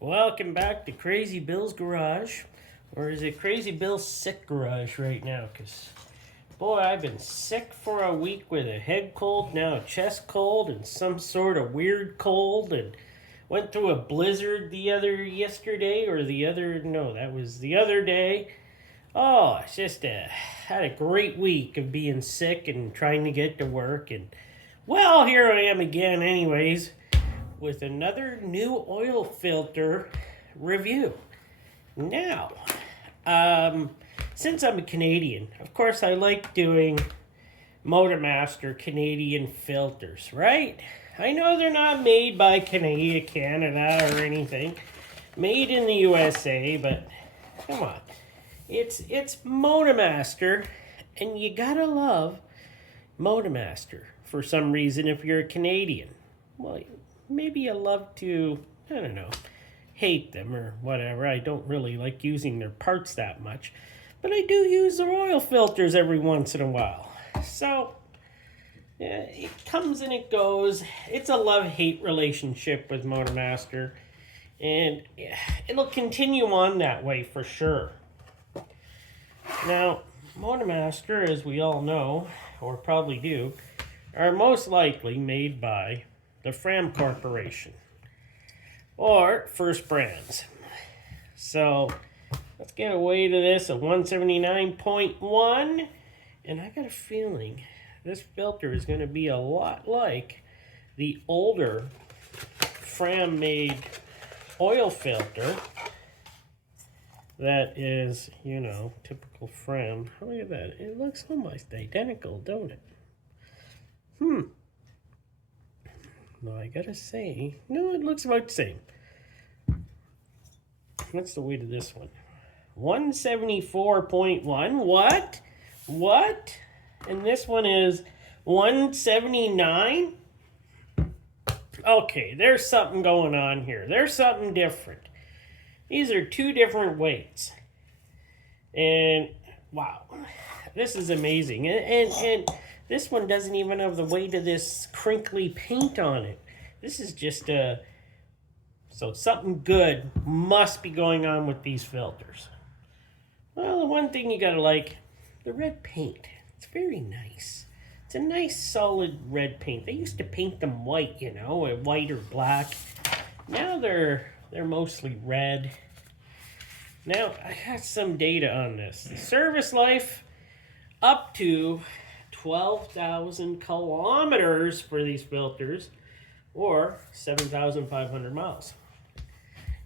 Welcome back to Crazy Bill's Garage. Or is it Crazy Bill's Sick Garage right now? Because, boy, I've been sick for a week with a head cold, now a chest cold, and some sort of weird cold. And went through a blizzard yesterday, or that was the other day. Oh, it's just had a great week of being sick and trying to get to work. And, well, here I am again anyways, with another new oil filter review. Now, since I'm a Canadian, of course I like doing Motomaster Canadian filters, right? I know they're not made by Canada or anything, made in the USA, but come on. It's Motomaster, and you gotta love Motomaster for some reason if you're a Canadian. Well, maybe you love to, I don't know, hate them or whatever. I don't really like using their parts that much, but I do use their oil filters every once in a while. So, yeah, it comes and it goes. It's a love-hate relationship with Motomaster, and it'll continue on that way for sure. Now, Motomaster, as we all know, or probably do, are most likely made by the Fram Corporation, or First Brands. So let's get away to this at 179.1, and I got a feeling this filter is going to be a lot like the older Fram made oil filter that is, you know, typical Fram. Look at that. It looks almost identical, don't it? No, I gotta say, no, it looks about the same. What's the weight of this one? 174.1. What? And this one is 179? Okay, there's something going on here. There's something different. These are two different weights. And, wow, this is amazing. And this one doesn't even have the weight of this crinkly paint on it. This is just so something good must be going on with these filters. Well, the one thing you gotta like, the red paint. It's very nice. It's a nice solid red paint. They used to paint them white, you know, or white or black. Now they're mostly red. Now, I got some data on this. The service life up to 12,000 kilometers for these filters, or 7,500 miles.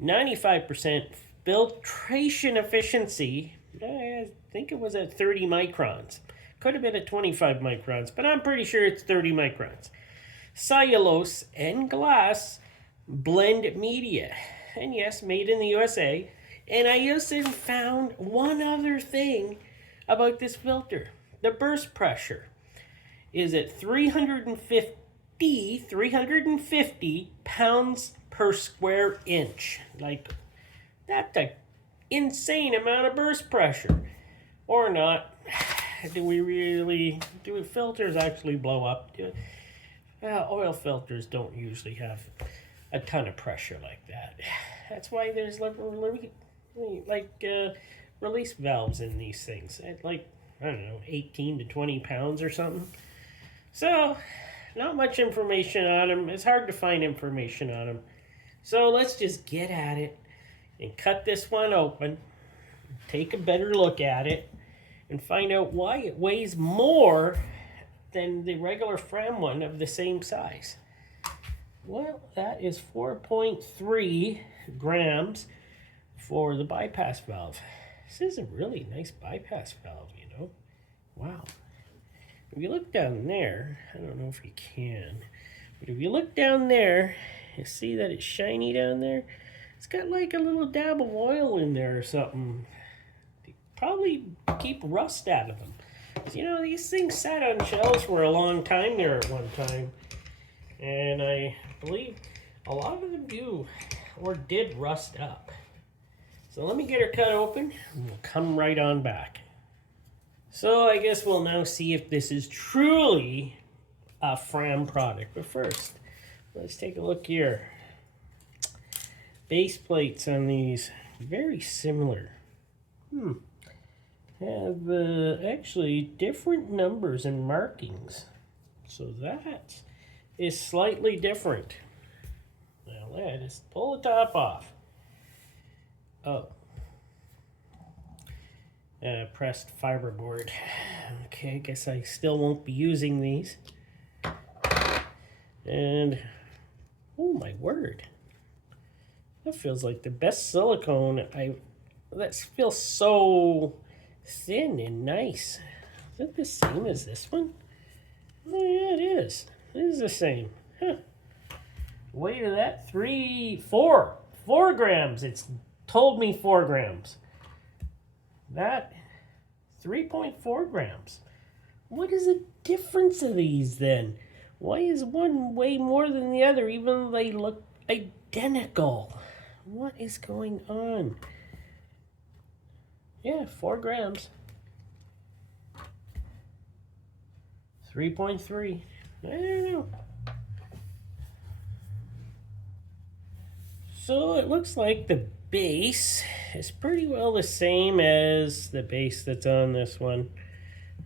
95% filtration efficiency. I think it was at 30 microns. Could have been at 25 microns, but I'm pretty sure it's 30 microns. Cellulose and glass blend media. And yes, made in the USA. And I also found one other thing about this filter. The burst pressure is at 350 pounds per square inch. Like, that's an insane amount of burst pressure. Or not. Do filters actually blow up? Oil filters don't usually have a ton of pressure like that. That's why there's release valves in these things. At I don't know, 18 to 20 pounds or something. So, not much information on them. It's hard to find information on them. So, let's just get at it and cut this one open, take a better look at it, and find out why it weighs more than the regular Fram one of the same size. Well, that is 4.3 grams for the bypass valve. This is a really nice bypass valve, you know. Wow. If you look down there, I don't know if you can, but if you look down there, you see that it's shiny down there? It's got like a little dab of oil in there or something. Probably keep rust out of them. You know, these things sat on shelves for a long time there at one time. And I believe a lot of them do or did rust up. So let me get her cut open and we'll come right on back. So I guess we'll now see if this is truly a Fram product. But first, let's take a look here. base plates on these very similar. Have actually different numbers and markings. So that is slightly different. Now let's pull the top off. Oh. Pressed fiberboard. Okay, I guess I still won't be using these. And, oh my word. That feels like the best silicone that feels so thin and nice. Is that the same as this one? Oh yeah, it is. It is the same. Huh. Weight of that, 4 grams. It's told me 4 grams. That, 3.4 grams. What is the difference of these then? Why is one way more than the other, even though they look identical? What is going on? Yeah, 4 grams. 3.3. I don't know. So it looks like the base is pretty well the same as the base that's on this one.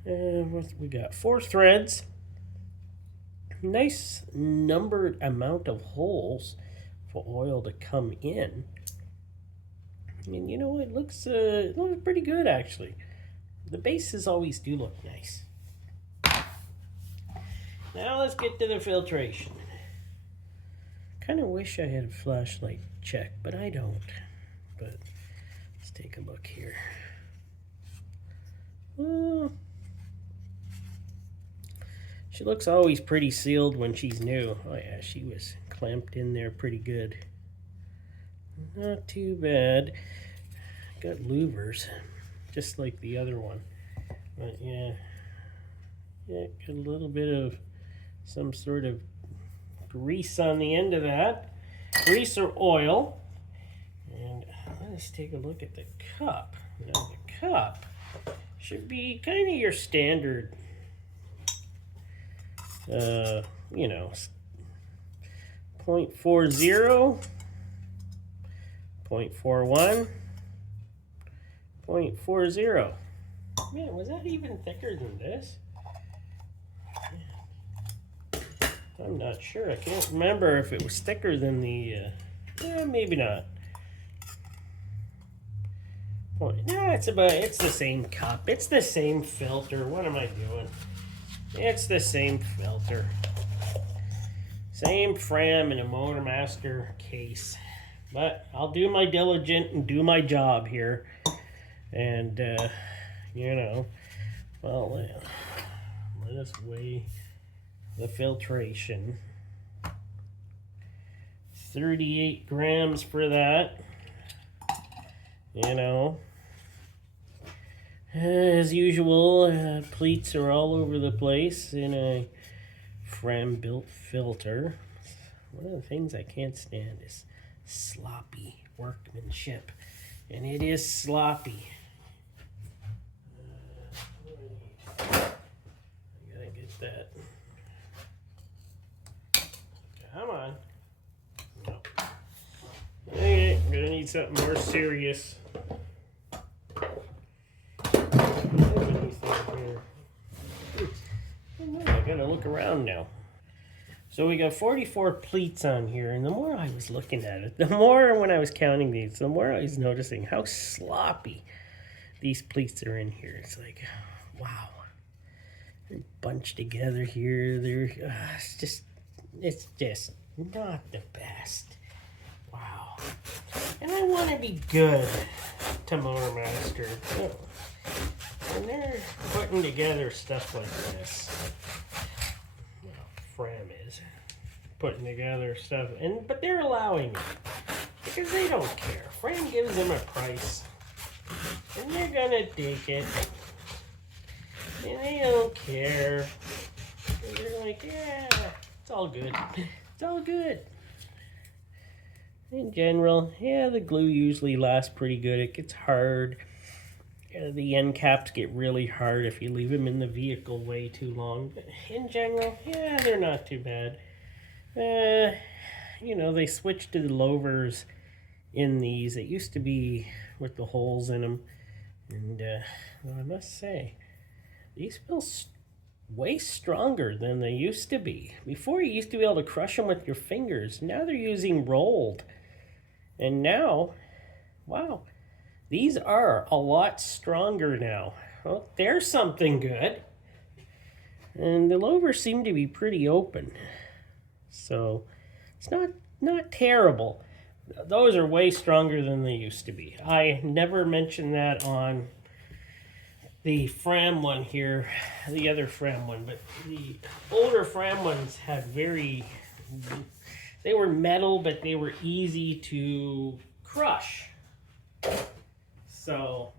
We got 4 threads. Nice numbered amount of holes for oil to come in. And you know, it looks pretty good actually. The bases always do look nice. Now let's get to the filtration. Kind of wish I had a flashlight check, but I don't. But let's take a look here. She looks always pretty sealed when she's new. Oh yeah, she was clamped in there pretty good. Not too bad. Got louvers, just like the other one. But yeah, got a little bit of some sort of grease on the end of that. Grease or oil. And let's take a look at the cup. Now the cup should be kind of your standard, you know, 0.40, 0.41, 0.40. Man, was that even thicker than this? I'm not sure. I can't remember if it was thicker than the, maybe not. No, it's the same cup. It's the same filter. What am I doing? It's the same filter. Same Fram in a Motomaster case. But I'll do my diligent and do my job here. And, you know, well, let us weigh the filtration. 38 grams for that. You know, as usual, pleats are all over the place in a Fram built filter. One of the things I can't stand is sloppy workmanship, and it is sloppy. I gotta get that. Come on. No. Okay, I'm gonna need something more serious. I gotta look around now. So we got 44 pleats on here, and the more I was looking at it, the more when I was counting these, the more I was noticing how sloppy these pleats are in here. It's like, wow, they're bunched together here. It's just not the best. Wow. And I want to be good to Motomaster. And they're putting together stuff like this. Fram is putting together stuff, but they're allowing it because they don't care. Fram gives them a price, and they're gonna take it, and they don't care. And they're like, yeah, it's all good. It's all good. In general, yeah, the glue usually lasts pretty good. It gets hard. The end caps get really hard if you leave them in the vehicle way too long. But in general, yeah, they're not too bad. You know, they switched to the louvers in these. It used to be with the holes in them, and well, I must say, these feel way stronger than they used to be. Before, you used to be able to crush them with your fingers. Now they're using rolled, and now, wow, these are a lot stronger now. Well, there's something good. And the louvers seem to be pretty open, so it's not terrible. Those are way stronger than they used to be. I never mentioned that on the Fram one here, the other Fram one, but the older Fram ones had they were metal, but they were easy to crush. So,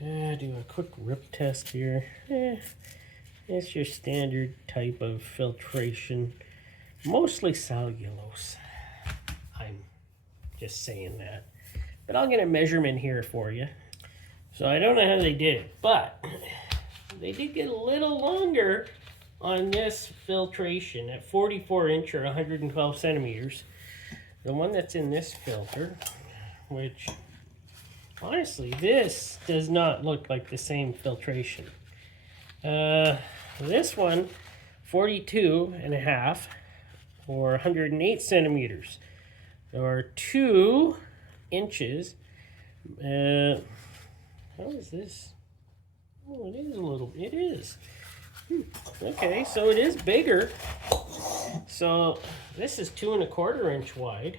do a quick rip test here. It's your standard type of filtration, mostly cellulose. I'm just saying that. But I'll get a measurement here for you. So I don't know how they did it, but they did get a little longer on this filtration at 44 inch or 112 centimeters. The one that's in this filter, which honestly, this does not look like the same filtration. This one, 42 and a half or 108 centimeters or 2 inches. How is this? Oh, it is a little, it is. Okay, so it is bigger. So this is 2 1/4 inch wide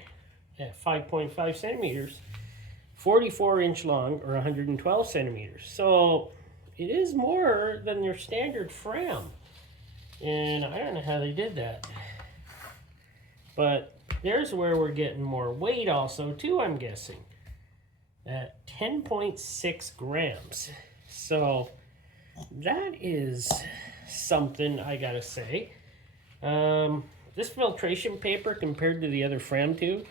at 5.5 centimeters, 44 inch long or 112 centimeters. So it is more than your standard Fram. And I don't know how they did that. But there's where we're getting more weight also too, I'm guessing. At 10.6 grams. So that is something I gotta say. This filtration paper compared to the other Fram tube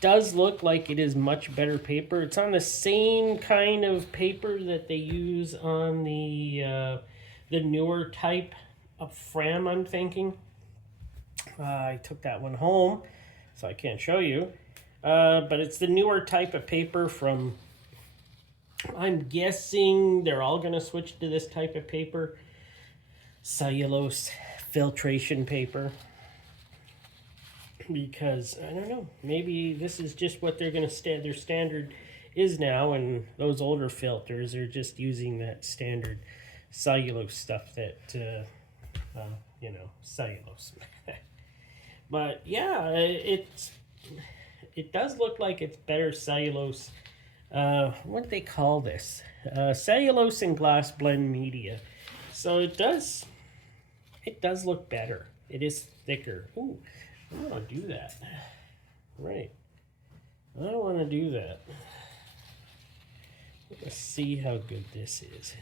does look like it is much better paper. It's on the same kind of paper that they use on the newer type of Fram, I'm thinking. I took that one home, so I can't show you. But it's the newer type of paper from, I'm guessing they're all going to switch to this type of paper. Cellulose filtration paper. Because, I don't know, maybe this is just what they're going to their standard is now, and those older filters are just using that standard cellulose stuff that, you know, cellulose. But yeah, it does look like it's better cellulose. What do they call this? Cellulose and glass blend media. So it does look better. It is thicker. Ooh, I don't want to do that. Right. I don't want to do that. Let's see how good this is.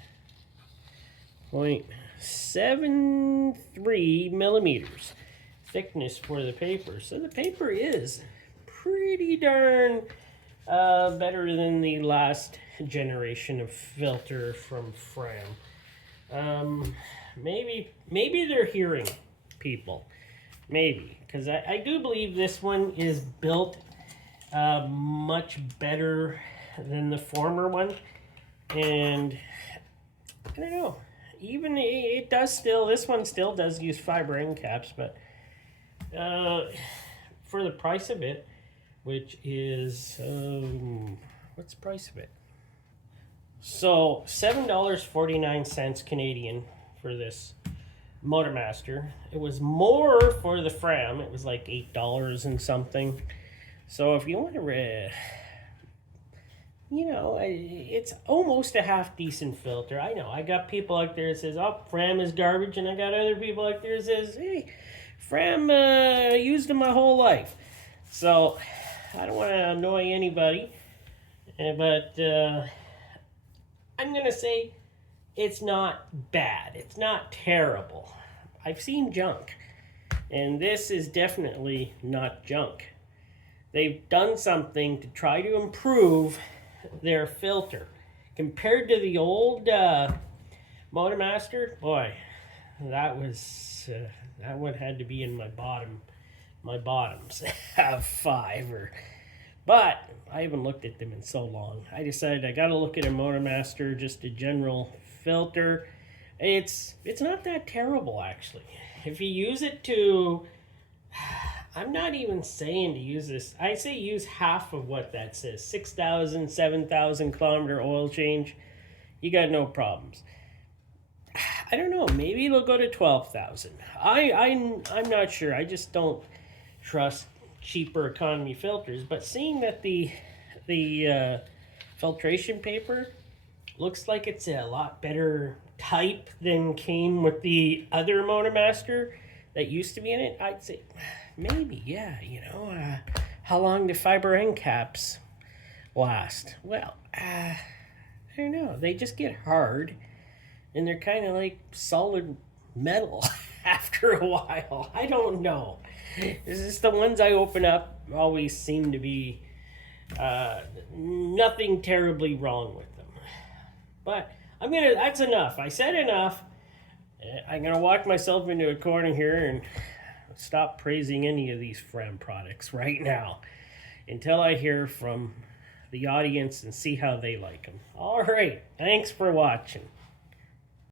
0.73 millimeters thickness for the paper. So the paper is pretty darn better than the last generation of filter from Fram. Maybe they're hearing people. Maybe, because I do believe this one is built much better than the former one, and I don't know. Even it does still. This one still does use fiber end caps, but for the price of it, which is what's the price of it? So $7.49 Canadian for this Motomaster. It was more for the Fram. It was like $8 and something. So if you want to, you know, it's almost a half decent filter. I know I got people out there that says, "Oh, Fram is garbage," and I got other people out there that says, "Hey, Fram used them my whole life." So I don't want to annoy anybody, but I'm gonna say it's not bad. It's not terrible. I've seen junk, and this is definitely not junk. They've done something to try to improve their filter. Compared to the old Motomaster, boy, that one had to be in my my bottoms have 5 but I haven't looked at them in so long. I decided I got to look at a Motomaster, just a general filter. It's not that terrible, actually. If you use it to, I'm not even saying to use this. I say use half of what that says. 6,000, 7,000 kilometer oil change. You got no problems. I don't know. Maybe it'll go to 12,000. I'm not sure. I just don't trust cheaper economy filters. But seeing that the filtration paper looks like it's a lot better type than came with the other Motomaster that used to be in it, I'd say maybe, yeah. How long do fiber end caps last? Well, I don't know. They just get hard, and they're kind of like solid metal after a while. I don't know. It's just the ones I open up always seem to be nothing terribly wrong with them. But that's enough. I said enough. I'm gonna walk myself into a corner here and stop praising any of these Frem products right now until I hear from the audience and see how they like them. All right, thanks for watching.